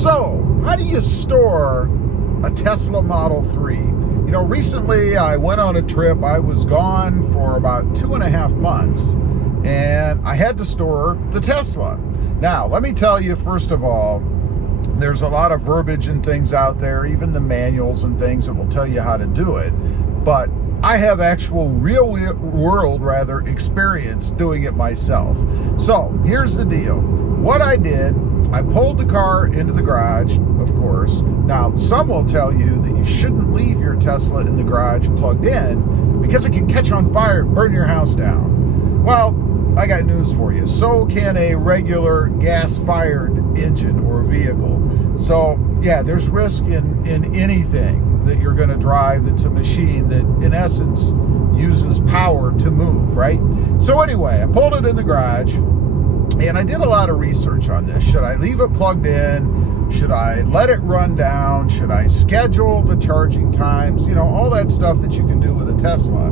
So, how do you store a Tesla Model 3? You know, recently I went on a trip. I was gone for about 2.5 months, and I had to store the Tesla. Now, let me tell you, first of all, there's a lot of verbiage and things out there, even the manuals and things that will tell you how to do it. But I have actual real world experience doing it myself. So here's the deal. What I did, I pulled the car into the garage, of course. Now, some will tell you that you shouldn't leave your Tesla in the garage plugged in because it can catch on fire and burn your house down. Well, I got news for you. So can a regular gas-fired engine or vehicle. So, yeah, there's risk in anything that you're going to drive that's a machine that, in essence, uses power to move, right? So anyway, I pulled it in the garage, and I did a lot of research on this. Should I leave it plugged in? Should I let it run down? Should I schedule the charging times? You know, all that stuff that you can do with a Tesla.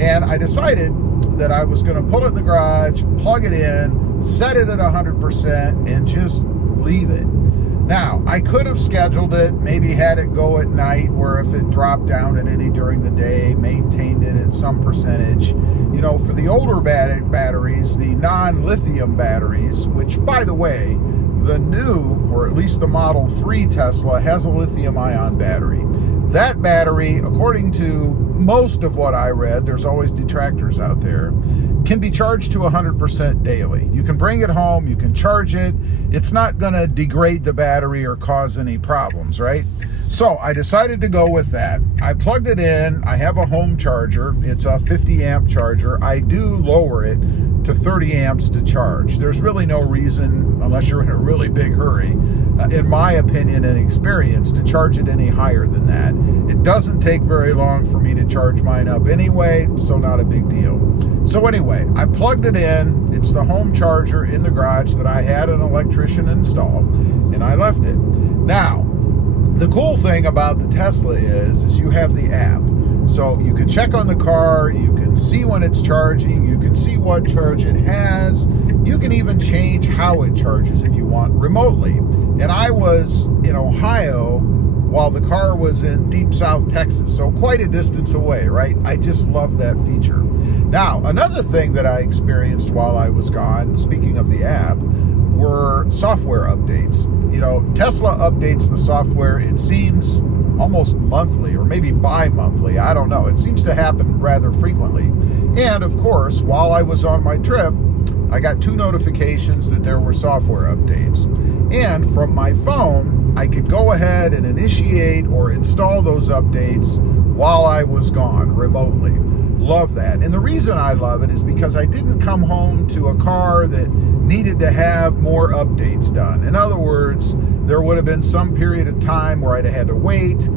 And I decided that I was going to put it in the garage, plug it in, set it at 100%, and just leave it. Now, I could have scheduled it, maybe had it go at night, where if it dropped down at any during the day, maintained it at some percentage. You know, for the older batteries, the non-lithium batteries, which, by the way, the new, or at least the Model 3 Tesla, has a lithium-ion battery. That battery, according to most of what I read, there's always detractors out there, can be charged to 100% daily. You can bring it home, you can charge it. It's not going to degrade the battery or cause any problems, right? So I decided to go with that. I plugged it in. I have a home charger. It's a 50 amp charger. I do lower it to 30 amps to charge. There's really no reason, unless you're in a really big hurry, in my opinion and experience, to charge it any higher than that. It doesn't take very long for me to charge mine up anyway, so not a big deal. So anyway, I plugged it in. It's the home charger in the garage that I had an electrician install, and I left it. Now, the cool thing about the Tesla is you have the app. So you can check on the car, you can see when it's charging, you can see what charge it has, you can even change how it charges if you want remotely. And I was in Ohio while the car was in deep South Texas, so quite a distance away, right? I just love that feature. Now, another thing that I experienced while I was gone, speaking of the app, were software updates. You know, Tesla updates the software, it seems, almost monthly or maybe bi-monthly. I don't know. It seems to happen rather frequently. And of course, while I was on my trip, I got 2 notifications that there were software updates. And from my phone, I could go ahead and initiate or install those updates while I was gone remotely. Love that. And the reason I love it is because I didn't come home to a car that needed to have more updates done. In other words, there would have been some period of time where I'd have had to wait,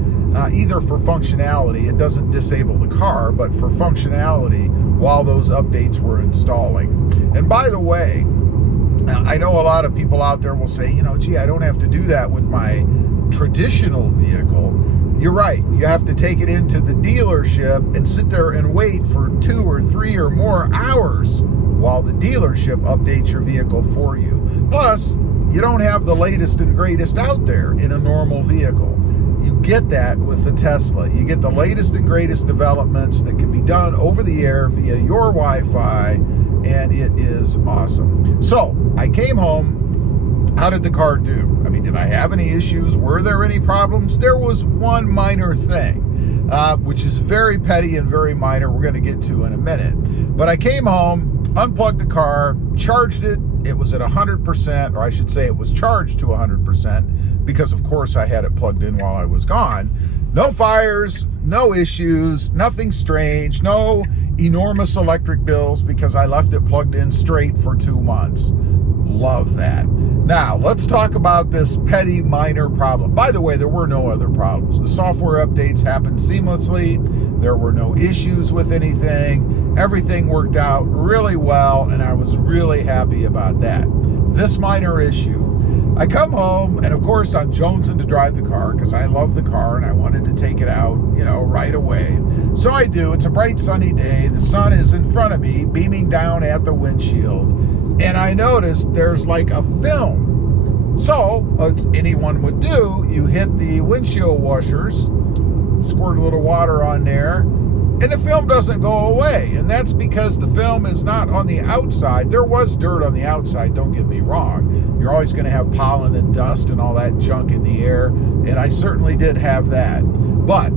either for functionality, it doesn't disable the car, but for functionality while those updates were installing. And by the way, I know a lot of people out there will say, you know, gee, I don't have to do that with my traditional vehicle. You're right. You have to take it into the dealership and sit there and wait for 2 or 3 or more hours while the dealership updates your vehicle for you. Plus, you don't have the latest and greatest out there in a normal vehicle. You get that with the Tesla. You get the latest and greatest developments that can be done over the air via your Wi-Fi, and it is awesome. So, I came home. How did the car do? I mean, did I have any issues? Were there any problems? There was one minor thing, which is very petty and very minor. We're going to get to in a minute. But I came home, unplugged the car, charged it. It was at 100%, or I should say it was charged to 100%, because of course I had it plugged in while I was gone. No fires, no issues, nothing strange, no enormous electric bills because I left it plugged in straight for 2 months. Love that. Now, let's talk about this petty minor problem. By the way, there were no other problems. The software updates happened seamlessly. There were no issues with anything. Everything worked out really well, and I was really happy about that. This minor issue. I come home, and of course, I'm jonesing to drive the car because I love the car and I wanted to take it out, you know, right away. So I do. It's a bright sunny day. The sun is in front of me, beaming down at the windshield. And I noticed there's like a film So, as anyone would do, you hit the windshield washers, squirt a little water on there, and the film doesn't go away. And that's because the film is not on the outside. There was dirt on the outside, don't get me wrong. You're always going to have pollen and dust and all that junk in the air, and I certainly did have that. But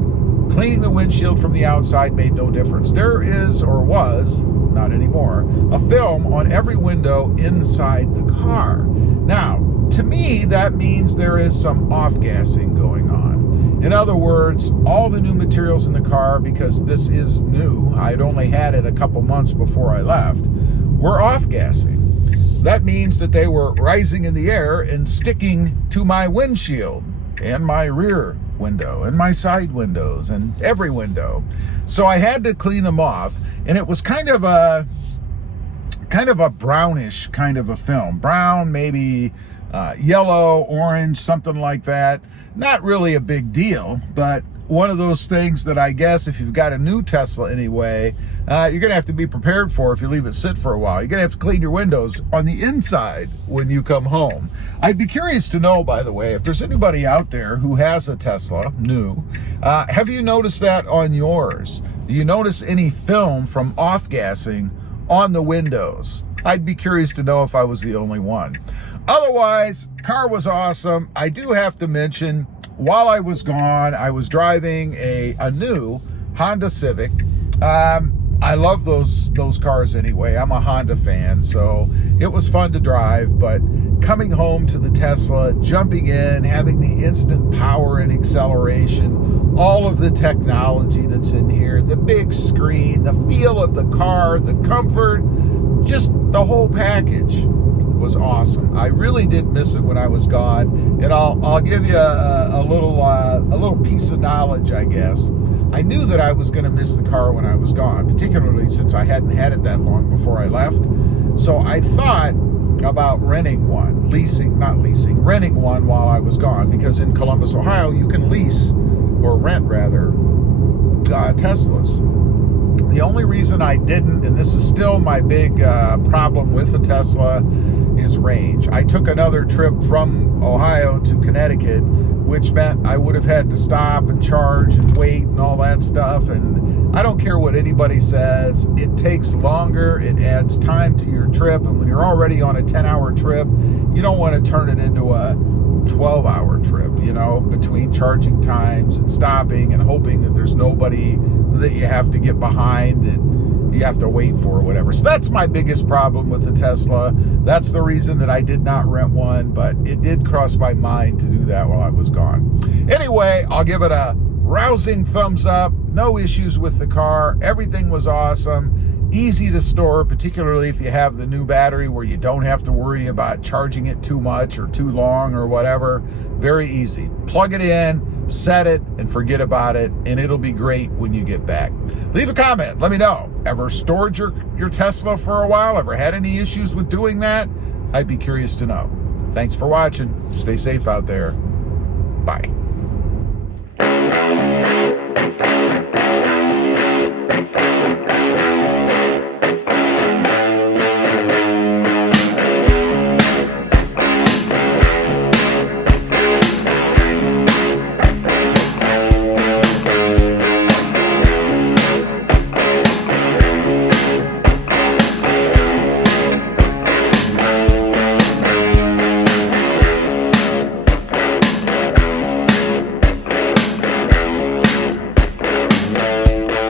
cleaning the windshield from the outside made no difference. There is, or was, not anymore, a film on every window inside the car. Now, to me, that means there is some off-gassing going on. In other words, all the new materials in the car, because this is new, I'd only had it a couple months before I left, were off-gassing. That means that they were rising in the air and sticking to my windshield and my rear window and my side windows and every window. So I had to clean them off, and it was kind of a brownish kind of a film. Brown, maybe yellow, orange, something like that. Not really a big deal, but one of those things that I guess if you've got a new Tesla anyway, you're going to have to be prepared for if you leave it sit for a while. You're going to have to clean your windows on the inside when you come home. I'd be curious to know, by the way, if there's anybody out there who has a Tesla, new, have you noticed that on yours? Do you notice any film from off-gassing on the windows? I'd be curious to know if I was the only one. Otherwise, car was awesome. I do have to mention, while I was gone, I was driving a new Honda Civic. I love those cars anyway. I'm a Honda fan, so it was fun to drive. But coming home to the Tesla, jumping in, having the instant power and acceleration, all of the technology that's in here, the big screen, the feel of the car, the comfort, just the whole package was awesome. I really did miss it when I was gone, and I'll give you a little piece of knowledge, I guess. I knew that I was going to miss the car when I was gone, particularly since I hadn't had it that long before I left. So I thought about renting one, renting one while I was gone, because in Columbus, Ohio, you can lease, or rent rather, Teslas. The only reason I didn't, and this is still my big problem with the Tesla, is range. I took another trip from Ohio to Connecticut, which meant I would have had to stop and charge and wait and all that stuff. And I don't care what anybody says, it takes longer, it adds time to your trip. And when you're already on a 10-hour trip, you don't want to turn it into a 12-hour trip, you know, between charging times and stopping and hoping that there's nobody that you have to get behind that you have to wait for or whatever. So that's my biggest problem with the Tesla. That's the reason that I did not rent one, but it did cross my mind to do that while I was gone. Anyway, I'll give it a rousing thumbs up. No issues with the car. Everything was awesome. Easy to store, particularly if you have the new battery where you don't have to worry about charging it too much or too long or whatever. Very easy. Plug it in, set it, and forget about it, and it'll be great when you get back. Leave a comment. Let me know. Ever stored your Tesla for a while? Ever had any issues with doing that? I'd be curious to know. Thanks for watching. Stay safe out there. Bye.